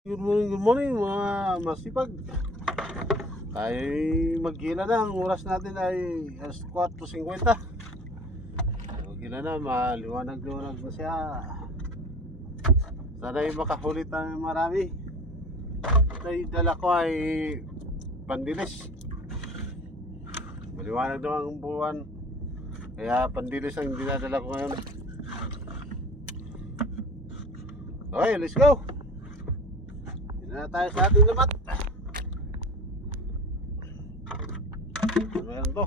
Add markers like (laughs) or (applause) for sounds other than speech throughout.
Good morning, good morning mga masipag. Tayo magkila na. Ang oras natin ay alas 4.50. Magkila na, maliwanag-liwanag na siya. Sana ay makahuli tayo marami. Yung dala ko ay pandilis. Maliwanag naman ang buwan. Kaya pandilis ang dinadala ko ngayon. Okay, let's go! Na tayo sa ating lamat. Ano meron to?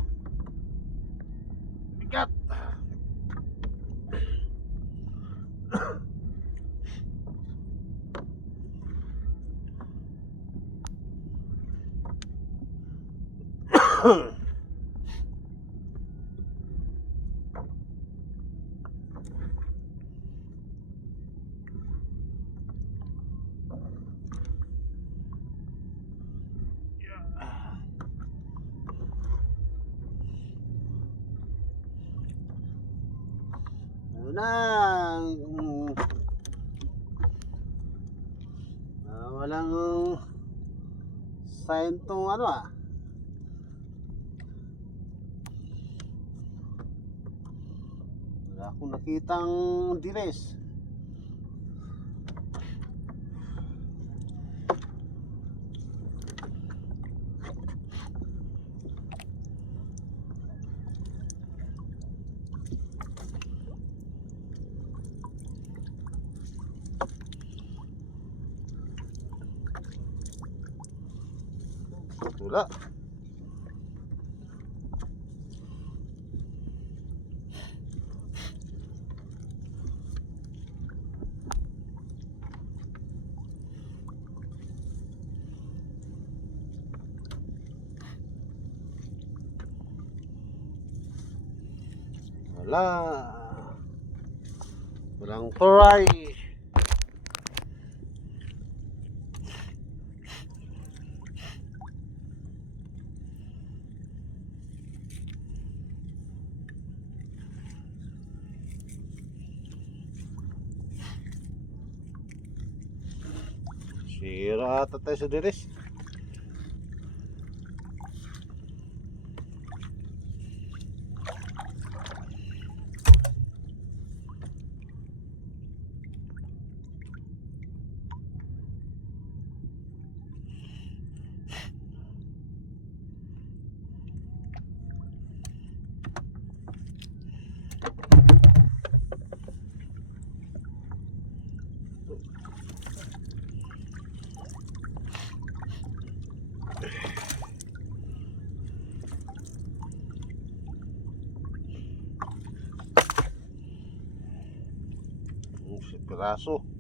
Bigat. Na? mm, ah, walang sign tong ano ah. Wala akong nakitang diles. Nữa Wala. Walang fry. Tayo sa diris. Yung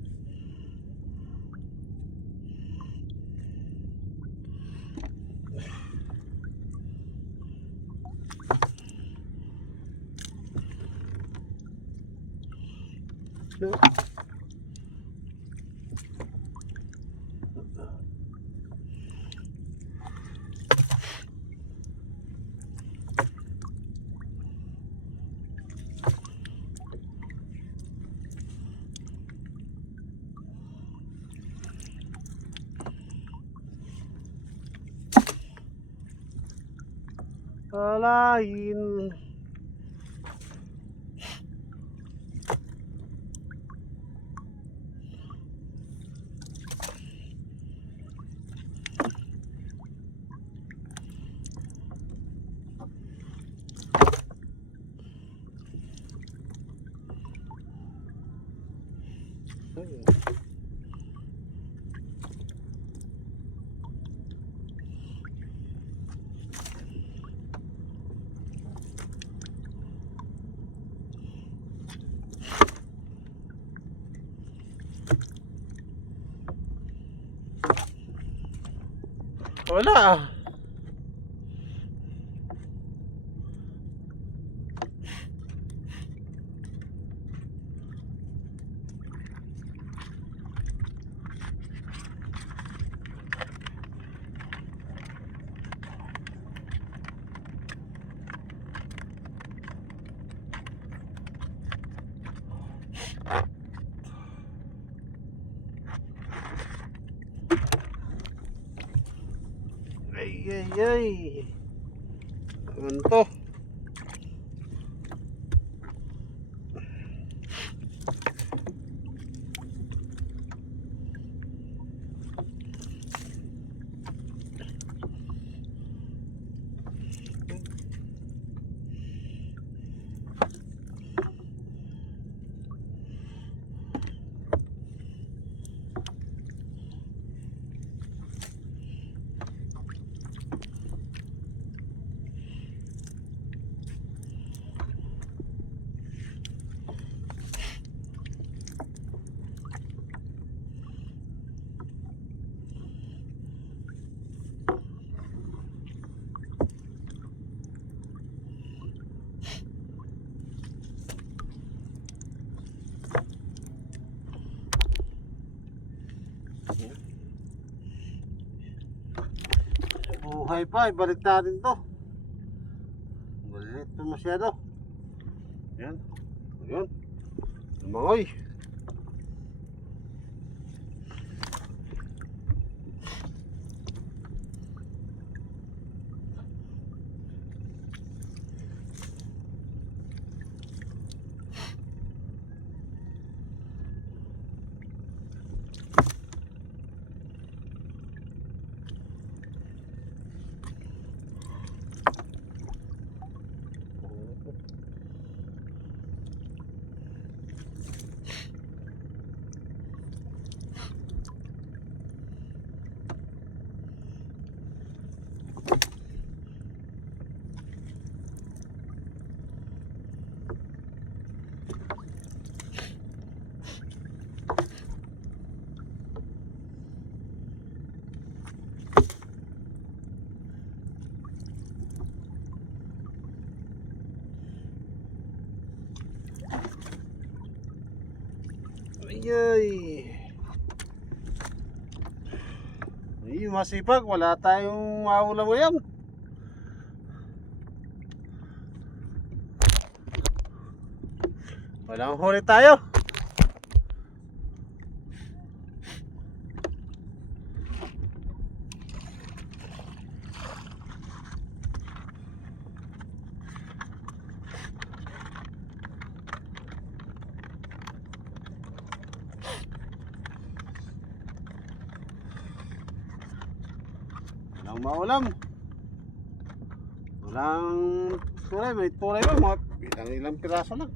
selain Wala. Ay, ay. Ano to? Pa, ibalik natin to. Maliit pa masyado. Yan. Yan. Lumangoy. Ayay. Ay, masipag. Wala tayong maulam ngayon. Walang huli tayo. Walang maulam. Walang tulay. May tulay ba? Mga ilang ilang piraso lang.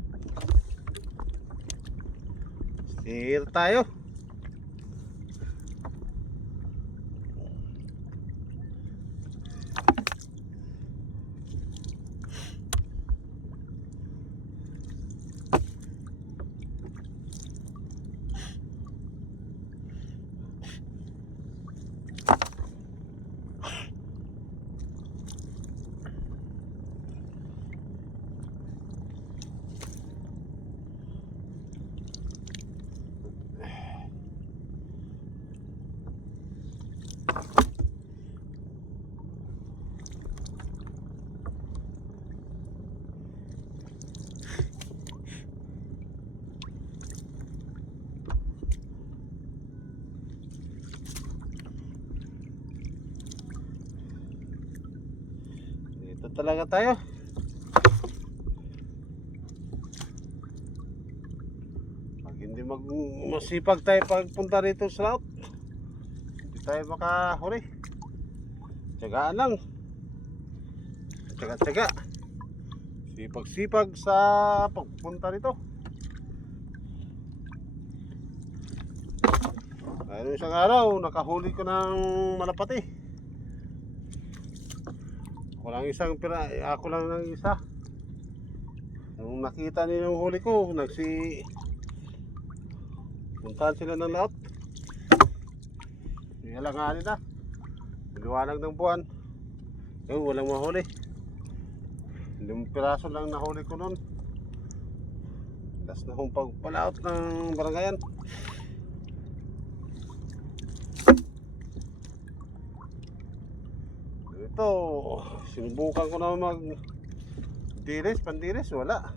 Steer tayo. Dito talaga tayo. Pag hindi mag masipag tayo pagpunta rito sa laut, hindi tayo makahuli. Tiyagaan lang. Tiyaga-tiyaga. Sipag-sipag sa pagpunta rito. Ayun isang araw, nakahuli ko ng malapati. Ako isang pira, ako lang ng isa. Nung nakita nila yung huli ko, nagsi puntahan sila ng laot. Nihalanganin na. Liwanag ng buwan. Yung walang mahuli. Limang piraso lang nahuli ko nun. Last na kong pagpalaot ng barangayan. Sinubukan ko na mag diris, pandiris, wala.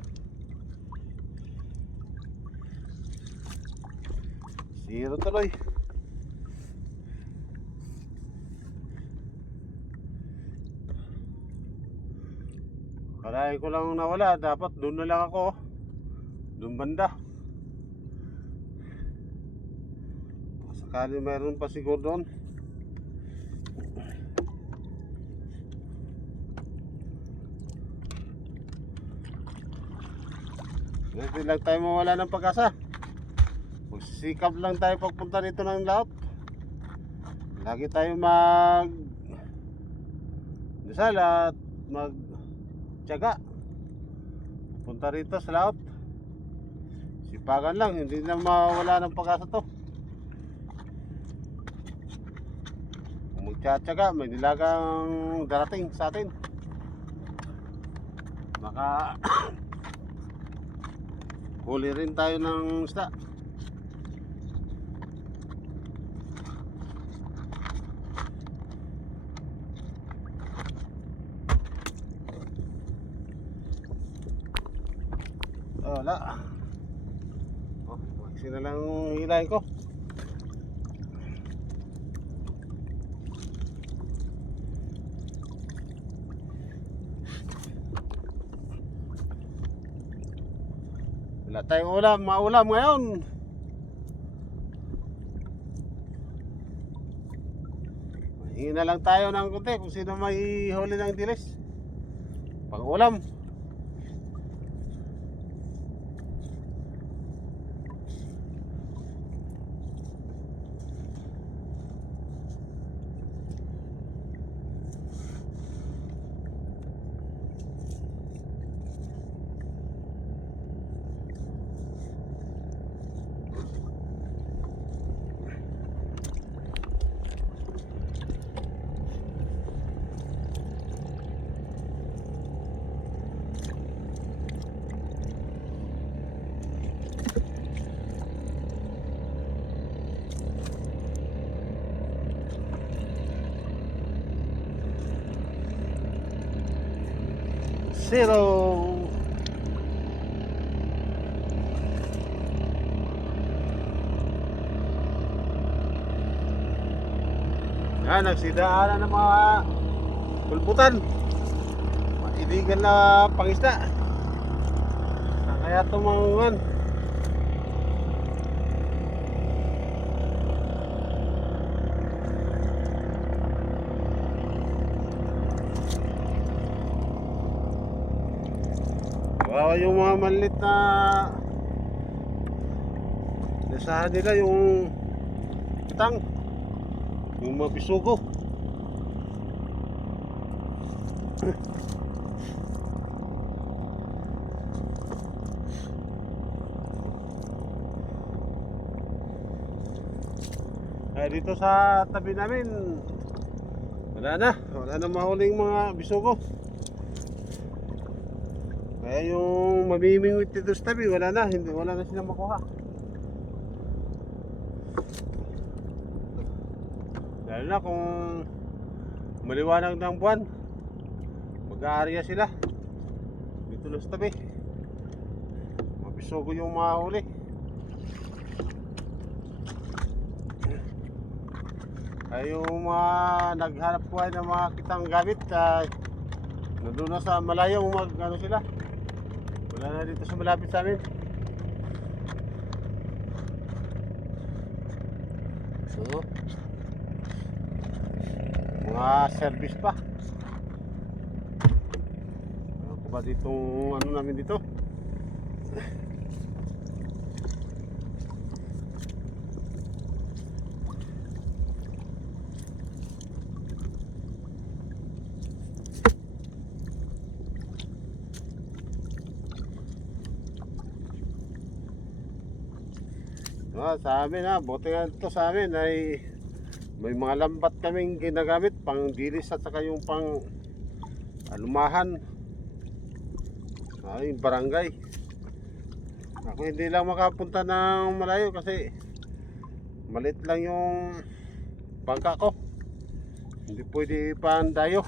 Zero tuloy. Parang ko lang nawala, dapat doon na lang ako. Doon banda. Sakali mayroon pa siguro doon. Hindi lang tayo mawala ng pag-asa. Magsikap lang tayo pagpunta dito ng laot. Lagi tayo mag dasal at mag tiyaga. Punta rito sa laot. Sipagan lang, hindi na mawala ng pag-asa to. Kung magtsatsaga, may nilagang darating sa atin. Baka (coughs) huli rin tayo ng isda. Oh, wala. Oh, na lang hilahin ko. Wala tayong ulam, maulam ngayon. Hingi na lang tayo ng kunti kung sino may huli ng dilis. Pang ulam. Zero. Yan, nagsidaanan ng mga pulputan. Mga illegal na pangisda. Kaya tumangan? Wow, yung mga maliit na Nasahan nila yung kitang yung mga bisugo. (laughs) Ay dito sa tabi namin wala na, wala na mahuling mga bisugo kaya yung mamimingwit dito sa tabi, wala na, hindi, wala na silang makuha. Lalo na kung maliwanag ng buwan, mag-aarya sila. Dito lang sa tabi. Mabisugo yung mga huli. Ay yung mga naghanap buhay ng mga kitang gamit, ay nandun na sa malayo mag ano sila. Wala na dito sa malapit sa amin. So, mga service pa. Ano ba dito ano namin dito? Ah, sa amin ha, buti nga ito sa amin ay may mga lambat kaming ginagamit pang dilis at saka yung pang alumahan. Ay, barangay. Ako hindi lang makapunta ng malayo kasi malit lang yung bangka ko. Hindi pwede pandayo.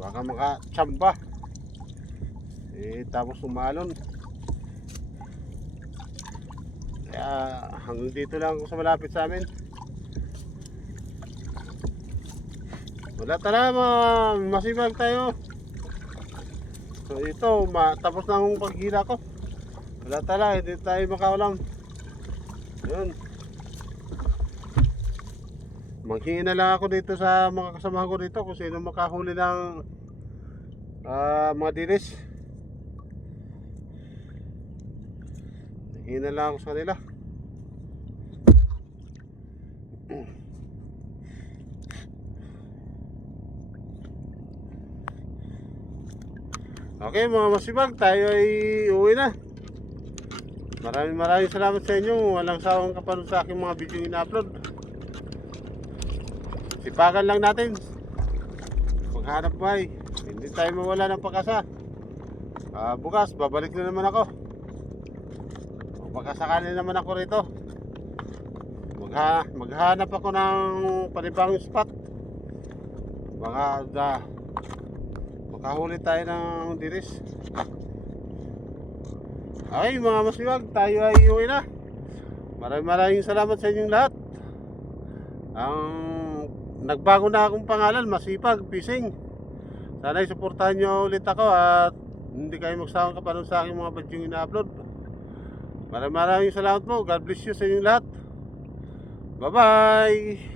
Baka makatsamba. Eh, tapos umalon. Kaya hanggang dito lang ako sa malapit sa amin. Wala talaga mga masipag tayo. So ito, tapos na ang paghila ko. Wala talaga, hindi tayo makaulam. Yun. Manghingi na lang ako dito sa mga kasama ko dito kung sino makahuli ng ah, mga dilis. Lang ako sa kanila. Okay mga masibag, tayo ay uwi na. Maraming maraming salamat sa inyo. Walang sawang kapanood sa aking mga video ina-upload. Sipagan lang natin. Maghanap buhay. Hindi tayo mawala ng pag-asa. Ah, bukas, babalik na naman ako. Magkasakali naman ako rito. Magha maghanap ako ng panibang spot. Baka da, makahuli tayo ng diris. Okay mga masiwag, tayo ay uwi na. Maraming maraming salamat sa inyong lahat. Ang nagbago na akong pangalan, Masipag Fishing. Sana suportahan nyo ulit ako at hindi kayo magsawang kapanood sa aking mga badyong ina-upload. Maraming maraming salamat po. God bless you sa inyong lahat. Bye-bye!